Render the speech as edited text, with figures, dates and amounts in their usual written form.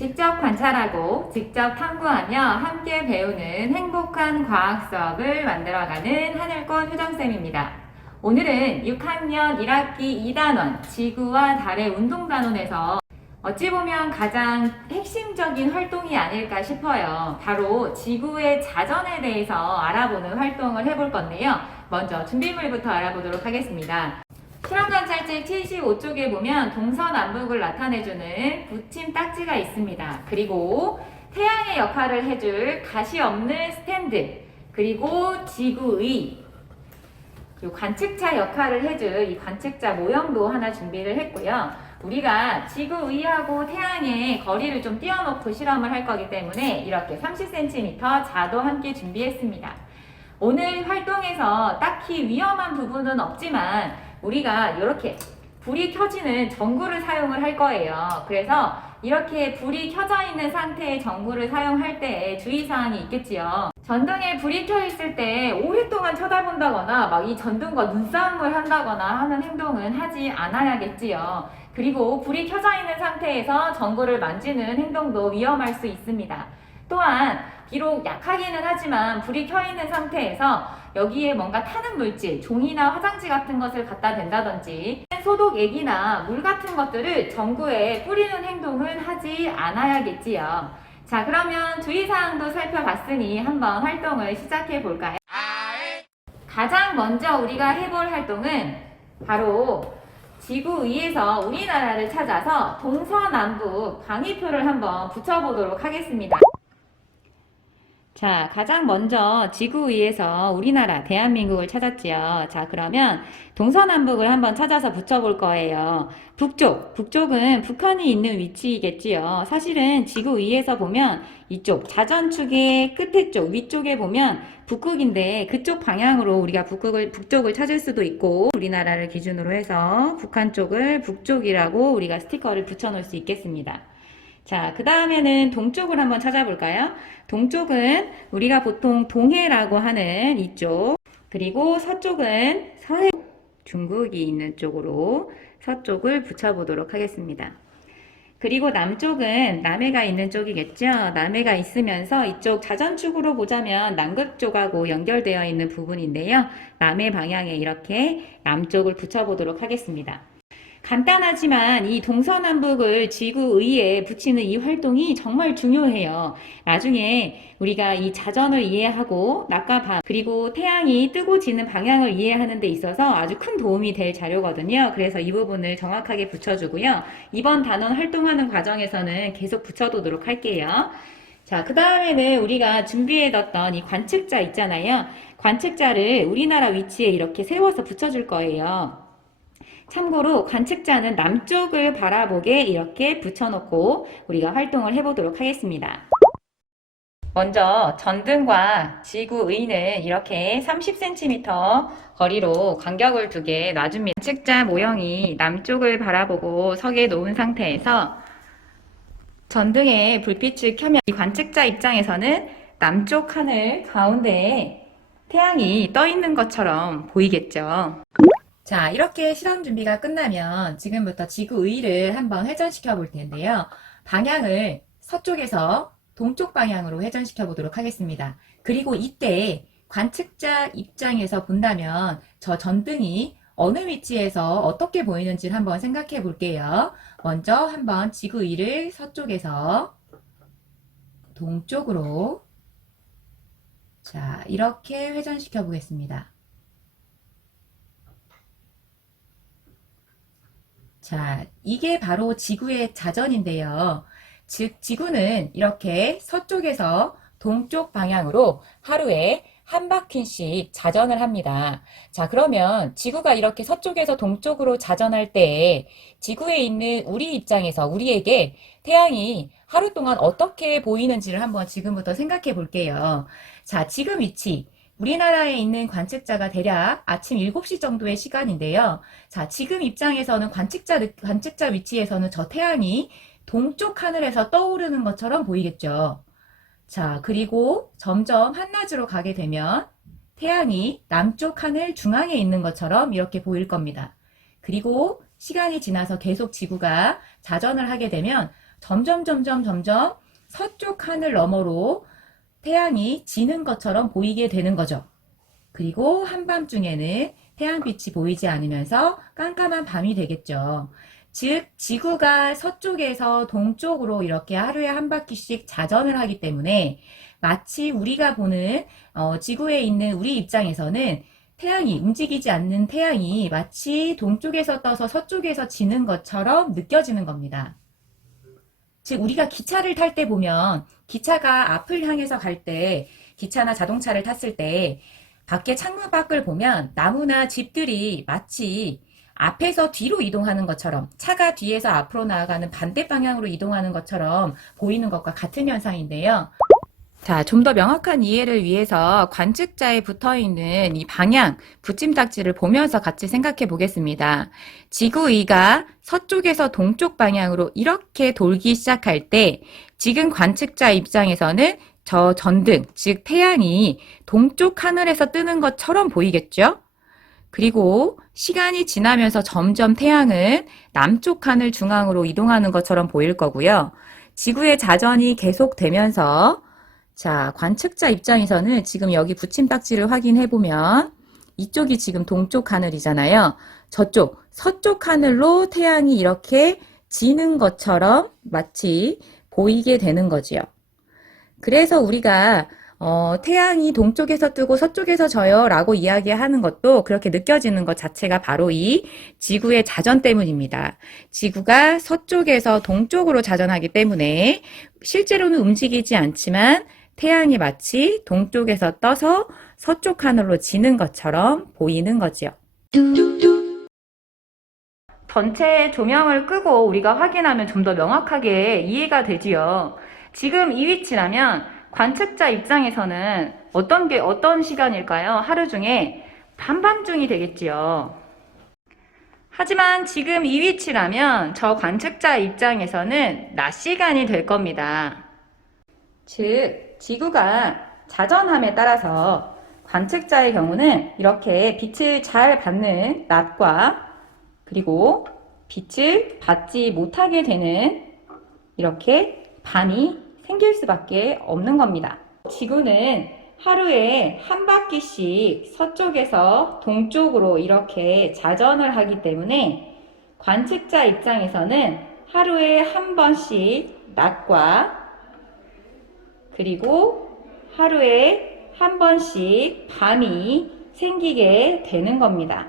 직접 관찰하고 직접 탐구하며 함께 배우는 행복한 과학 수업을 만들어가는 하늘꽃 효정쌤입니다. 오늘은 6학년 1학기 2단원 지구와 달의 운동단원에서 어찌 보면 가장 핵심적인 활동이 아닐까 싶어요. 바로 지구의 자전에 대해서 알아보는 활동을 해볼 건데요. 먼저 준비물부터 알아보도록 하겠습니다. 실험관찰책 75쪽에 보면 동서남북을 나타내주는 붙임 딱지가 있습니다. 그리고 태양의 역할을 해줄 가시 없는 스탠드, 그리고 지구의, 그리고 관측자 역할을 해줄 이 관측자 모형도 하나 준비를 했고요. 우리가 지구의하고 태양의 거리를 좀 띄워놓고 실험을 할 거기 때문에 이렇게 30cm 자도 함께 준비했습니다. 오늘 활동에서 딱히 위험한 부분은 없지만 우리가 이렇게 불이 켜지는 전구를 사용을 할 거예요. 그래서 이렇게 불이 켜져 있는 상태의 전구를 사용할 때 주의사항이 있겠지요. 전등에 불이 켜 있을 때 오랫동안 쳐다본다거나 막 이 전등과 눈싸움을 한다거나 하는 행동은 하지 않아야겠지요. 그리고 불이 켜져 있는 상태에서 전구를 만지는 행동도 위험할 수 있습니다. 또한 비록 약하기는 하지만 불이 켜 있는 상태에서 여기에 뭔가 타는 물질, 종이나 화장지 같은 것을 갖다 댄다든지 소독액이나 물 같은 것들을 전구에 뿌리는 행동은 하지 않아야겠지요. 자, 그러면 주의사항도 살펴봤으니 한번 활동을 시작해 볼까요? 가장 먼저 우리가 해볼 활동은 바로 지구 위에서 우리나라를 찾아서 동서남북 방위표를 한번 붙여보도록 하겠습니다. 자, 가장 먼저 지구 위에서 우리나라, 대한민국을 찾았지요. 자, 그러면 동서남북을 한번 찾아서 붙여볼 거예요. 북쪽은 북한이 있는 위치겠지요. 사실은 지구 위에서 보면 이쪽 자전축의 끝에 쪽, 위쪽에 보면 북극인데 그쪽 방향으로 우리가 북쪽을 찾을 수도 있고 우리나라를 기준으로 해서 북한 쪽을 북쪽이라고 우리가 스티커를 붙여놓을 수 있겠습니다. 자, 그 다음에는 동쪽을 한번 찾아볼까요? 동쪽은 우리가 보통 동해라고 하는 이쪽, 그리고 서쪽은 서해, 중국이 있는 쪽으로 서쪽을 붙여보도록 하겠습니다. 그리고 남쪽은 남해가 있는 쪽이겠죠? 남해가 있으면서 이쪽 자전축으로 보자면 남극 쪽하고 연결되어 있는 부분인데요. 남해 방향에 이렇게 남쪽을 붙여보도록 하겠습니다. 간단하지만 이 동서남북을 지구의에 붙이는 이 활동이 정말 중요해요. 나중에 우리가 이 자전을 이해하고 낮과 밤 그리고 태양이 뜨고 지는 방향을 이해하는 데 있어서 아주 큰 도움이 될 자료거든요. 그래서 이 부분을 정확하게 붙여주고요. 이번 단원 활동하는 과정에서는 계속 붙여두도록 할게요. 자, 그 다음에는 우리가 준비해뒀던 이 관측자 있잖아요. 관측자를 우리나라 위치에 이렇게 세워서 붙여줄 거예요. 참고로 관측자는 남쪽을 바라보게 이렇게 붙여놓고 우리가 활동을 해보도록 하겠습니다. 먼저 전등과 지구의는 이렇게 30cm 거리로 간격을 두게 놔줍니다. 관측자 모형이 남쪽을 바라보고 석에 놓은 상태에서 전등에 불빛을 켜면 이 관측자 입장에서는 남쪽 하늘 가운데에 태양이 떠 있는 것처럼 보이겠죠. 자, 이렇게 실험 준비가 끝나면 지금부터 지구의를 한번 회전시켜 볼 텐데요. 방향을 서쪽에서 동쪽 방향으로 회전시켜 보도록 하겠습니다. 그리고 이때 관측자 입장에서 본다면 저 전등이 어느 위치에서 어떻게 보이는지를 한번 생각해 볼게요. 먼저 한번 지구의를 서쪽에서 동쪽으로 자, 이렇게 회전시켜 보겠습니다. 자, 이게 바로 지구의 자전인데요. 즉, 지구는 이렇게 서쪽에서 동쪽 방향으로 하루에 한 바퀴씩 자전을 합니다. 자, 그러면 지구가 이렇게 서쪽에서 동쪽으로 자전할 때 지구에 있는 우리 입장에서 우리에게 태양이 하루 동안 어떻게 보이는지를 한번 지금부터 생각해 볼게요. 자, 지금 위치. 우리나라에 있는 관측자가 대략 아침 7시 정도의 시간인데요. 자, 지금 입장에서는 관측자 위치에서는 저 태양이 동쪽 하늘에서 떠오르는 것처럼 보이겠죠. 자, 그리고 점점 한낮으로 가게 되면 태양이 남쪽 하늘 중앙에 있는 것처럼 이렇게 보일 겁니다. 그리고 시간이 지나서 계속 지구가 자전을 하게 되면 점점 서쪽 하늘 너머로 태양이 지는 것처럼 보이게 되는 거죠. 그리고 한밤중에는 태양빛이 보이지 않으면서 깜깜한 밤이 되겠죠. 즉, 지구가 서쪽에서 동쪽으로 이렇게 하루에 한 바퀴씩 자전을 하기 때문에 마치 우리가 보는 지구에 있는 우리 입장에서는 태양이 움직이지 않는 태양이 마치 동쪽에서 떠서 서쪽에서 지는 것처럼 느껴지는 겁니다. 즉, 우리가 기차를 탈 때 보면 기차가 앞을 향해서 갈 때, 기차나 자동차를 탔을 때 밖에 창문 밖을 보면 나무나 집들이 마치 앞에서 뒤로 이동하는 것처럼, 차가 뒤에서 앞으로 나아가는 반대 방향으로 이동하는 것처럼 보이는 것과 같은 현상인데요. 자, 좀 더 명확한 이해를 위해서 관측자에 붙어 있는 이 방향, 붙임딱지를 보면서 같이 생각해 보겠습니다. 지구위가 서쪽에서 동쪽 방향으로 이렇게 돌기 시작할 때, 지금 관측자 입장에서는 저 전등, 즉 태양이 동쪽 하늘에서 뜨는 것처럼 보이겠죠? 그리고 시간이 지나면서 점점 태양은 남쪽 하늘 중앙으로 이동하는 것처럼 보일 거고요. 지구의 자전이 계속되면서 자, 관측자 입장에서는 지금 여기 붙임딱지를 확인해 보면 이쪽이 지금 동쪽 하늘이잖아요. 저쪽 서쪽 하늘로 태양이 이렇게 지는 것처럼 마치 보이게 되는 거지요. 그래서 우리가 태양이 동쪽에서 뜨고 서쪽에서 져요 라고 이야기하는 것도 그렇게 느껴지는 것 자체가 바로 이 지구의 자전 때문입니다. 지구가 서쪽에서 동쪽으로 자전하기 때문에 실제로는 움직이지 않지만 태양이 마치 동쪽에서 떠서 서쪽 하늘로 지는 것처럼 보이는 거지요. 전체 조명을 끄고 우리가 확인하면 좀 더 명확하게 이해가 되지요. 지금 이 위치라면 관측자 입장에서는 어떤 시간일까요? 하루 중에 밤밤중이 되겠지요. 하지만 지금 이 위치라면 저 관측자 입장에서는 낮 시간이 될 겁니다. 즉, 지구가 자전함에 따라서 관측자의 경우는 이렇게 빛을 잘 받는 낮과 그리고 빛을 받지 못하게 되는 이렇게 밤이 생길 수밖에 없는 겁니다. 지구는 하루에 한 바퀴씩 서쪽에서 동쪽으로 이렇게 자전을 하기 때문에 관측자 입장에서는 하루에 한 번씩 낮과 그리고 하루에 한 번씩 밤이 생기게 되는 겁니다.